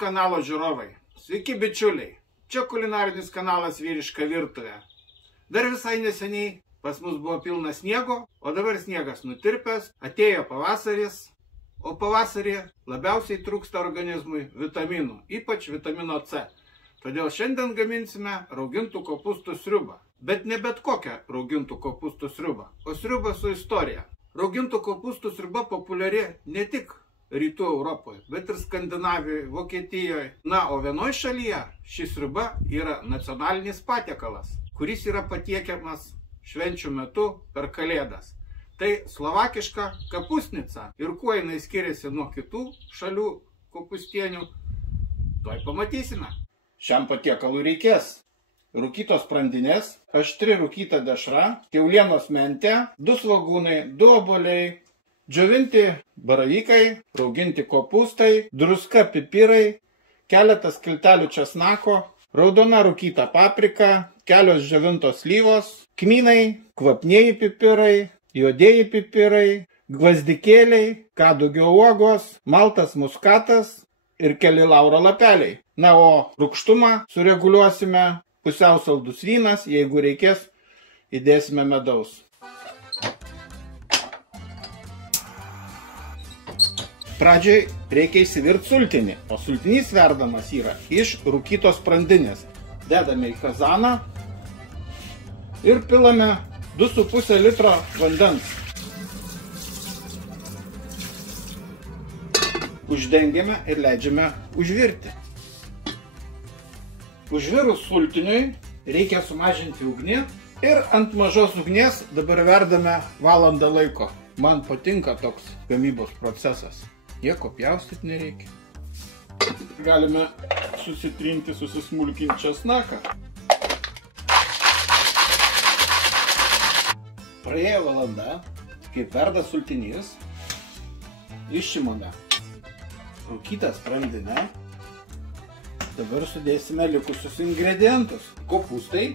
kanalo žiūrovai. Sveiki bičiuliai. Čia kulinarinis kanalas Vyriška virtuvė. Dar visai neseniai pas mus buvo pilna sniego, o dabar sniegas nutirpęs, atėjo pavasaris, o pavasarį labiausiai trūksta organizmui vitaminų, ypač vitamino C. Todėl šiandien gaminsime raugintų kopūstų sriubą. Bet ne bet kokią raugintų kopūstų sriubą, o sriubą su istorija. Raugintų kopūstų sriuba populiari ne tik Rytų Europoje, bet ir Skandinavijoje, Vokietijoje. Na, o vienoje šalyje ši sriuba yra nacionalinis patiekalas, kuris yra patiekiamas švenčių metu per Kalėdas. Tai slovakiška kapusnica. Ir kuo jinai skiriasi nuo kitų šalių kopūstienių, tuoj pamatysime. Šiam patiekalui reikės rūkytos sprandinės, aštri rūkyta dešra, kiaulienos mentė, 2 svogūnai, 2 obuoliai, džiovinti baravykai, rauginti kopūstai, druska, pipirai, keletas skiltelių česnako, raudona rūkyta paprika, kelios džiovintos slyvos, kmynai, kvapnieji pipirai, juodieji pipirai, gvazdikėliai, kadugio uogos, maltas muskatas ir keli lauro lapeliai. Na, o rūgštumą sureguliuosime pusiau saldus vynas, jeigu reikės, įdėsime medaus. Pradžiai reikia įsivirti sultinį, o sultinys verdamas yra iš rūkytos sprandinės. Dedame į kazaną ir pilame 2,5 litro vandens. Uždengiame ir leidžiame užvirti. Užvirus sultiniui reikia sumažinti ugnį ir ant mažos ugnies dabar verdame valandą laiko. Man patinka toks gamybos procesas. Nieko pjaustyti nereikia. Galime susitrinti, susismulkinti česnaką. Praėjo valanda, kaip verda sultinys, išimame rūkytą sprandinę. Dabar sudėsime likusius ingredientus. Kopūstai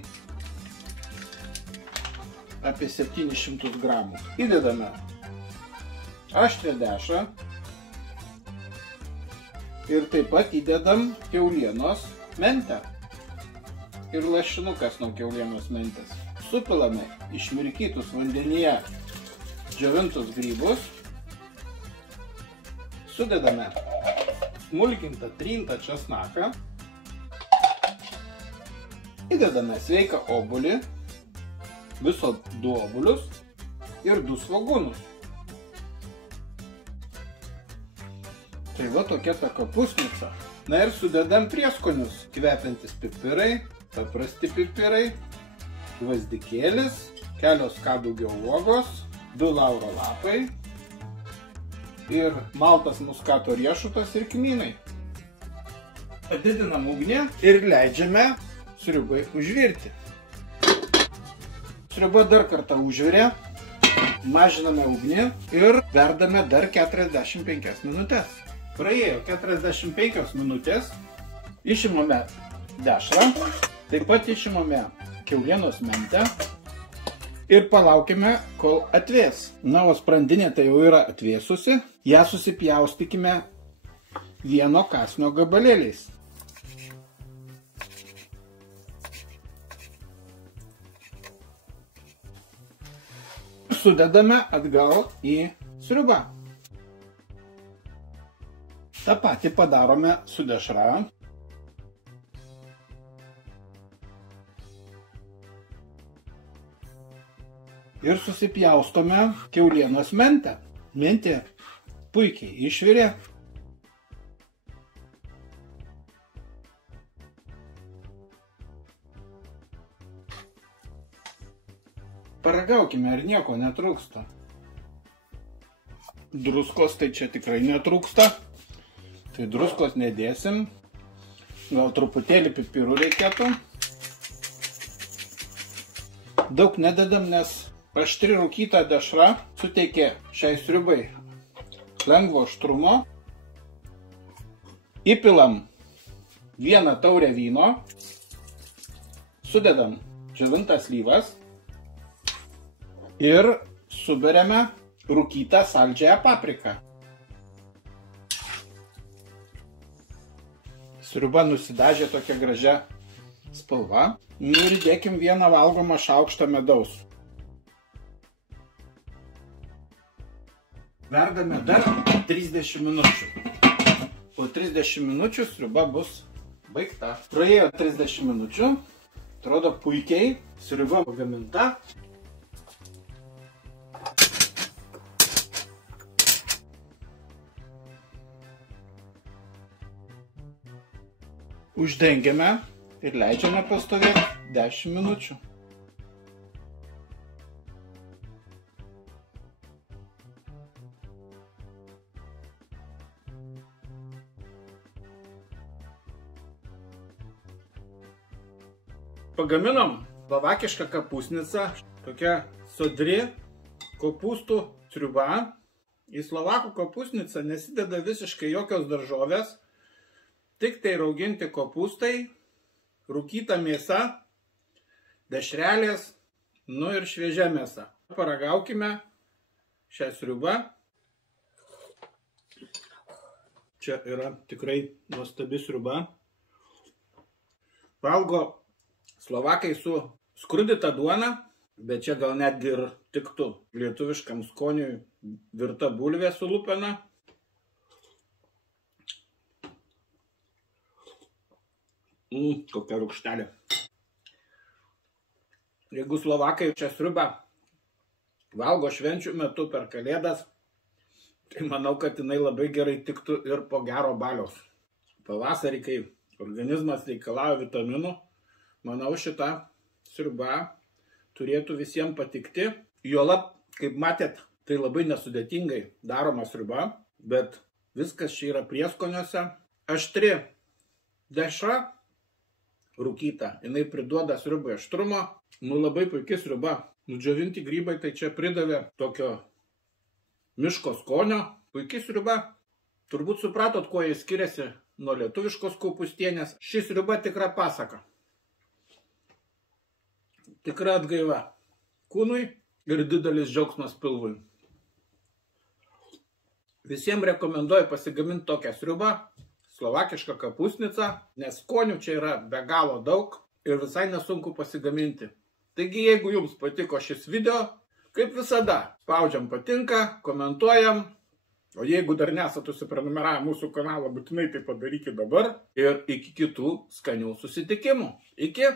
apie 700 gramų. Įdedame aštrią dešrą. Ir taip pat įdedam kiaulienos mentę ir lašinukas nuo kiaulienos mentės. Supilame išmirkytus vandenyje džiovintus grybus. Sudedame smulkintą trintą česnaką. Įdedame sveiką obuolį, viso 2 obuolius ir 2 svogūnus. Tai va tokia ta kapusnica. Na ir sudedam prieskonius. Kvepiantis pipirai, paprasti pipirai, gvazdikėlis, kelios kadugio uogos, 2 lauro lapai ir maltas muskato riešutas ir kmynai. Padidinam ugnį ir leidžiame sriubai užvirti. Sriuba dar kartą užvirė, mažiname ugnį ir verdame dar 45 minutės. Praėjo 45 minutės, išimame dešrą, taip pat išimame kiaulienos mentę ir palaukime, kol atvės. Na, o sprandinė tai jau yra atvėsusi, ją susipjaustykime vieno kąsnio gabalėliais. Sudedame atgal į sriubą. Ta patį padarome su dešra. Ir susipjaustome kiaulienos mentę. Mentė puikiai išvirė. Paragaukime, ar nieko netrūksta. Druskos tai čia tikrai netrūksta. Tai druskos nedėsim. Gal truputėlį pipirų reikėtų. Daug nededam, nes aštri rūkyta dešra suteikė šiai sriubai lengvo aštrumo. Įpilam 1 taurę vyno. Sudedam džiovintas slyvas. Ir suberiame rūkytą saldžiąją papriką. Sriuba nusidažė tokia gražia spalva. Ir įdėkim 1 valgomą šaukštą medaus. Verdame dar 30 minučių. Po 30 minučių sriuba bus baigta. Praėjo 30 minučių. Atrodo puikiai. Sriuba pagaminta. Uždengiame ir leidžiame pastovėti 10 minučių. Pagaminom slovakišką kapusnicą, tokia sodri kopūstų sriuba. Į slovakų kapusnicą nesideda visiškai jokios daržovės, tik tai rauginti kopūstai, rūkyta mėsa, dešrelės, ir šviežia mėsa. Paragaukime šią sriubą. Čia yra tikrai nuostabi sriuba. Valgo slovakai su skrudyta duona, bet čia gal netgi ir tiktų lietuviškam skoniui virta bulvė su lupena. Kokia rūgštelė. Jeigu slovakai čia sriubą valgo švenčių metu per kalėdas, tai manau, kad jinai labai gerai tiktų ir po gero baliaus. Pavasarį, kai organizmas reikalauja vitaminų, manau, šita sriuba turėtų visiems patikti. Juolab, kaip matėt, tai labai nesudėtingai daroma sriuba, bet viskas čia yra prieskoniuose. Aštri dešra, rūkyta, jinai priduoda sriubai aštrumo. Labai puikia sriuba. Nudžiovinti grybai tai čia pridavė tokio miško skonio. Puikia sriuba. Turbūt supratot, kuo jis skiriasi nuo lietuviškos kopūstienės. Ši sriuba tikra pasaka. Tikra atgaiva kūnui ir didelis džiaugsmas pilvui. Visiems rekomenduoju pasigaminti tokią sriubą. Slovakiška kapusnica, nes skonių čia yra be galo daug ir visai nesunku pasigaminti. Taigi, jeigu jums patiko šis video, kaip visada, spaudžiam patinka, komentuojam, o jeigu dar nesate užsiprenumeravę mūsų kanalą, būtinai tai padarykite dabar ir iki kitų skanių susitikimų. Iki!